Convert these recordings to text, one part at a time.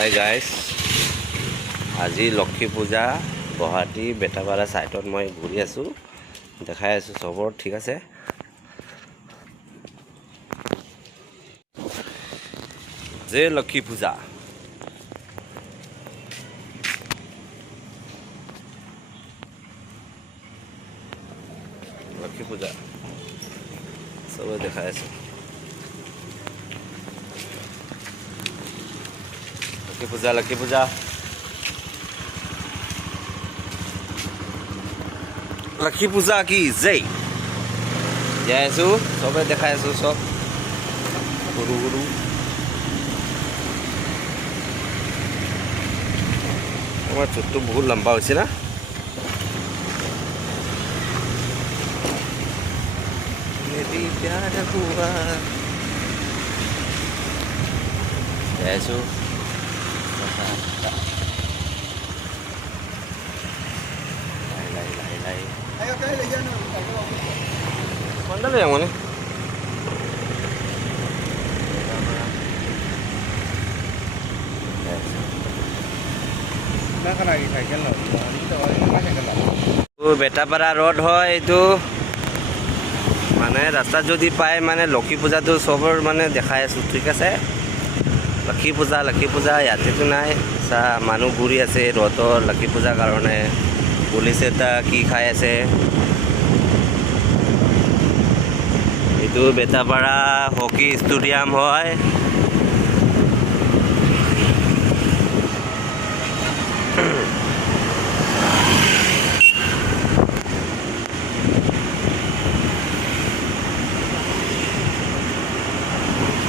Hi guys, আজি লক্ষী পূজা গুৱাহাটী বেটাপাৰা সাইটত মই ঘূৰি আছোঁ, দেখাই আছোঁ চবৰ। ঠিক আছে, জয় লক্ষী পূজা। লক্ষী পূজা চবে দেখাই আছোঁ। লক্ষী পূজা, লক্ষী পূজা, লক্ষী পূজা কি জয়। যাই আছোঁ, চবে দেখাই আছোঁ। চব সৰু সৰু আমাৰ চুটটো বহুত লম্বা হৈছে না। মেৰি প্যাৰ হুয়া যাই আছোঁ। Mandali yang mana? বেটাপাৰা ৰোড হয় এইটো, মানে ৰাস্তা যদি পায় মানে লক্ষী পূজাটো চবৰ মানে দেখাই আছোঁ। ঠিক আছে, লক্ষী পূজা ইয়াতেতো নাই। চা মানুহ ঘূৰি আছে ৰ'দৰ লক্ষী পূজাৰ কাৰণে। পুলিচ এটা কি খাই আছে। এইটো বেটাপাৰা হকী ষ্টেডিয়াম হয়।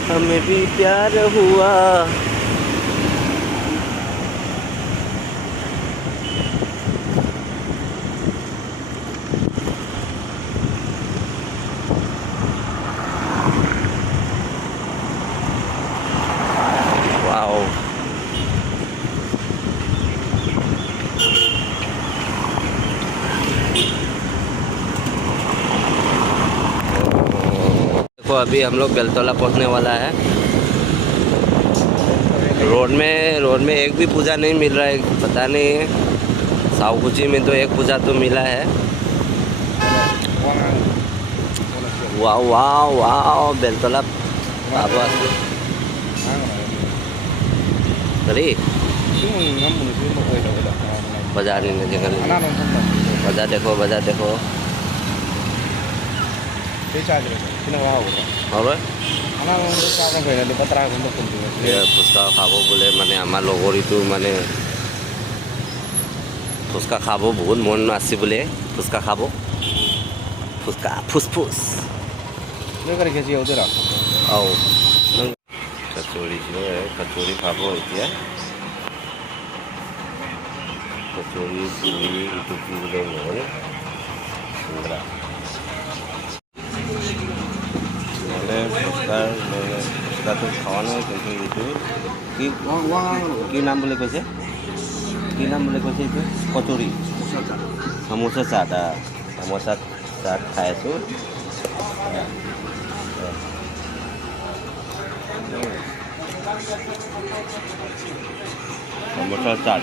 हमें भी प्यार हुआ। वाओ, देखो अभी हम लोग बेलतला पहुंचने वाला है। रोड में एक भी पूजा नहीं मिल रहा है, पता नहीं। सावकुची में तो एक पूजा तो मिला है। वाह वाह वाह, बेलतला बाबा तरी बाजार नहीं जगह। बाजार देखो, बाजार देखो। ফুচকা খাব বোলে, মানে আমাৰ লগৰীটো মানে ফুচকা খাব বহুত মন আছে বোলে। ফুচকা খাব, ফুচকা ফুচফুচ। কচুৰি কচুৰি খাব এতিয়া। কচুৰি পুৰি এইটো কি বোলে নহ'লে চিংৰা। ফুচকাটো খোৱা নাই, কিন্তু এইটো কি নাম বুলি কৈছে, কি নাম বুলি কৈছে এইটো? কচুৰি, সমোচা চাট। সমোচা চাট খাই আছোঁ। সমোচা চাট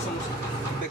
আছে।